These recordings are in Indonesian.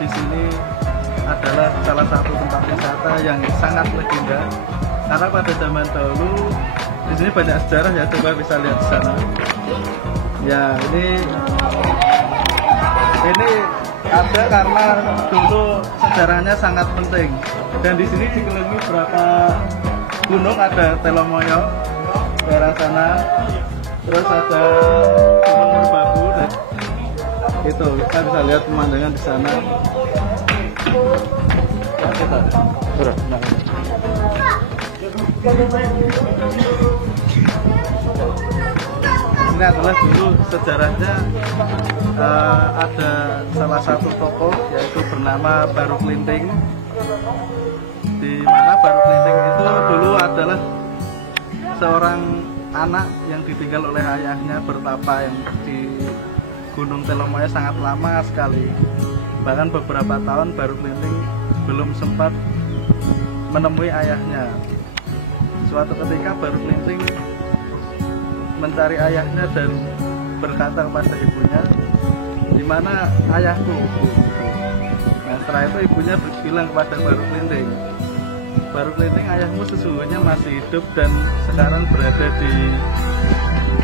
di sini adalah salah satu tempat wisata yang sangat legenda. Karena pada zaman dahulu di sini banyak sejarah ya, coba bisa lihat di sana. Ya ini ada karena dulu sejarahnya sangat penting. Dan di sini dikelilingi berapa gunung, ada Telomoyo daerah sana, terus ada Gunung Merbabu, dan itu kita bisa lihat pemandangan di sana. Ini adalah dulu sejarahnya, ada salah satu tokoh yaitu bernama Baru Klinting, di mana Baru Klinting itu dulu adalah seorang anak yang ditinggal oleh ayahnya bertapa yang di Gunung Telomoyo sangat lama sekali. Bahkan beberapa tahun Baru Klinting belum sempat menemui ayahnya. Suatu ketika Baru Klinting mencari ayahnya dan berkata kepada ibunya, "Di mana ayahku?" Nah, setelah itu ibunya bilang kepada Baru Klinting, "Baru Klinting, ayahmu sesungguhnya masih hidup dan sekarang berada di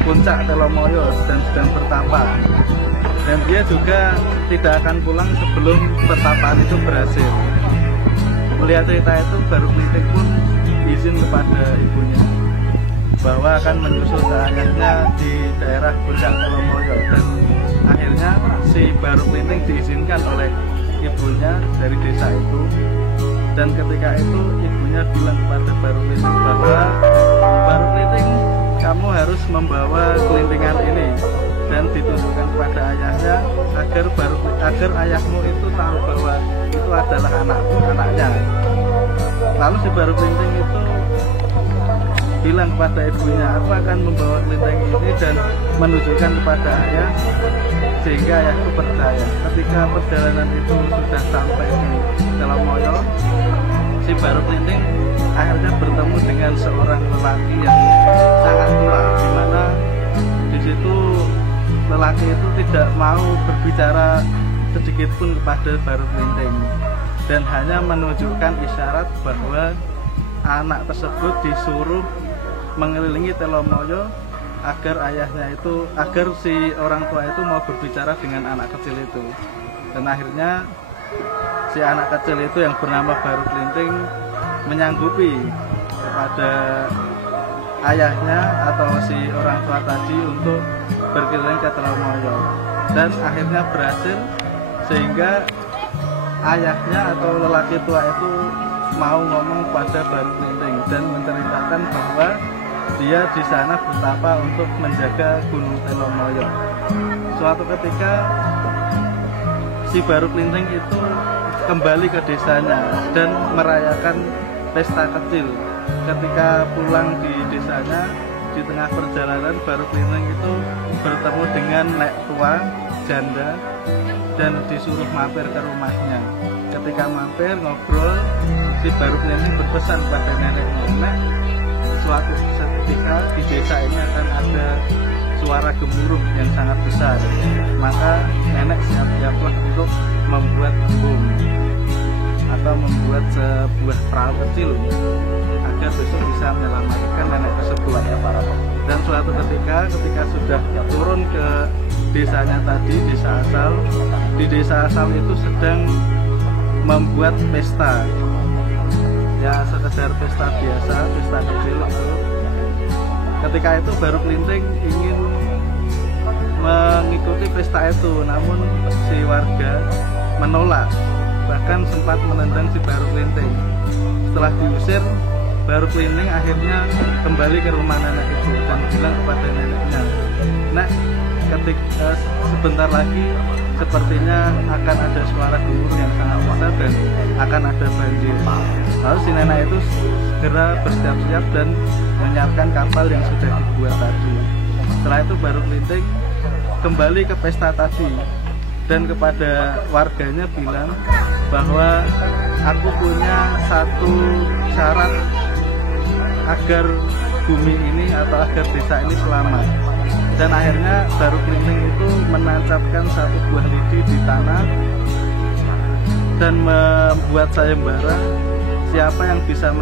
puncak Telomoyo dan sedang bertapa. Dan dia juga tidak akan pulang sebelum pertapaan itu berhasil." Melihat cerita itu, Baru Klinting pun izin kepada ibunya bahwa akan menyusul ke ayahnya di daerah puncak Telomoyo, dan akhirnya si Baru Klinting diizinkan oleh ibunya dari desa itu. Dan ketika itu ibunya bilang kepada Baru Klinting bahwa, "Baru Klinting, kamu harus membawa kelintingan ini dan ditunjukkan kepada ayahnya agar ayahmu itu tahu bahwa itu adalah anaknya." Lalu si Baru Klinting itu bilang kepada ibunya, "Aku akan membawa kelinting ini dan menunjukkan kepada ayah sehingga ayahku percaya." Ketika perjalanan itu sudah sampai di Telomoyo, si Baru Klinting akhirnya bertemu dengan seorang lelaki yang sangat tua, di mana di situ lelaki itu tidak mau berbicara sedikit pun kepada Baru Klinting dan hanya menunjukkan isyarat bahwa anak tersebut disuruh mengelilingi Telomoyo agar si orang tua itu mau berbicara dengan anak kecil itu. Dan akhirnya si anak kecil itu yang bernama Baru Klinting menyanggupi kepada ayahnya atau si orang tua tadi untuk berkeliling ke Telomoyo, dan akhirnya berhasil sehingga ayahnya atau lelaki tua itu mau ngomong pada Baru Klinting dan menceritakan bahwa dia di sana bertapa untuk menjaga Gunung Telomoyo. Suatu ketika si Baru Klinting itu kembali ke desanya dan merayakan pesta kecil. Ketika pulang di desanya, di tengah perjalanan Baru Klinting itu bertemu dengan nek tua janda dan disuruh mampir ke rumahnya. Ketika mampir ngobrol, si Baru Klinting berpesan pada nenek-nenek, suatu ketika di desa ini akan ada suara gemuruh yang sangat besar, maka nenek siap-siaplah untuk membuat bom atau membuat sebuah perahu kecil agar besok bisa menyelamatkan nenek tersebut. Dan suatu ketika sudah turun ke desanya tadi, di desa asal itu sedang membuat pesta, ya sekedar pesta biasa, pesta kecil. Ketika itu Baru Klinting ingin mengikuti pesta itu, namun si warga menolak, bahkan sempat menendang si Baru Klinting. Setelah diusir, Baru Klinting akhirnya kembali ke rumah nenek itu dan bilang kepada neneknya, "Nek, sebentar lagi sepertinya akan ada suara gemuruh yang sangat besar dan akan ada banjir." Lalu si nenek itu segera bersiap-siap dan menyiapkan kapal yang sudah dibuat tadi. Setelah itu Baru Klinting kembali ke pesta tadi dan kepada warganya bilang bahwa, "Aku punya satu syarat agar bumi ini atau agar desa ini selamat." Dan akhirnya Baru Klinting itu menancapkan satu buah lidi di tanah dan membuat sayembara siapa yang bisa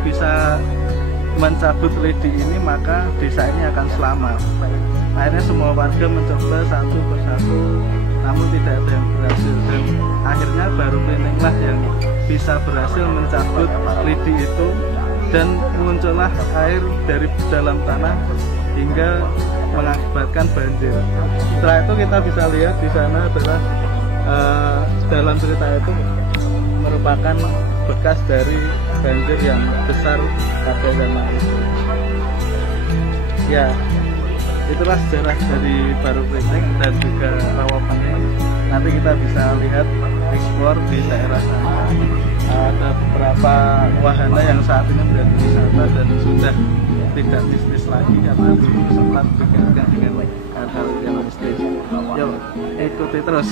bisa mencabut lidi ini, maka desa ini akan selamat. Akhirnya semua warga mencoba satu persatu, namun tidak ada yang berhasil, dan akhirnya baru Klinting yang bisa berhasil mencabut lidi itu, dan muncullah air dari dalam tanah hingga mengakibatkan banjir. Setelah itu kita bisa lihat di sana adalah dalam cerita itu merupakan bekas dari banjir yang besar pada zaman itu. Ya, itulah sejarah dari Baru Klinting dan juga Rawapening. Nanti kita bisa lihat, eksplor di daerah sana. Ada beberapa wahana yang saat ini menjadi wisata dan sudah tidak bisnis lagi karena dulu sempat dikaitkan dengan hal-hal yang bisnis. Yuk, ikuti terus.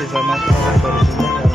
disamakan oleh Baru Klinting.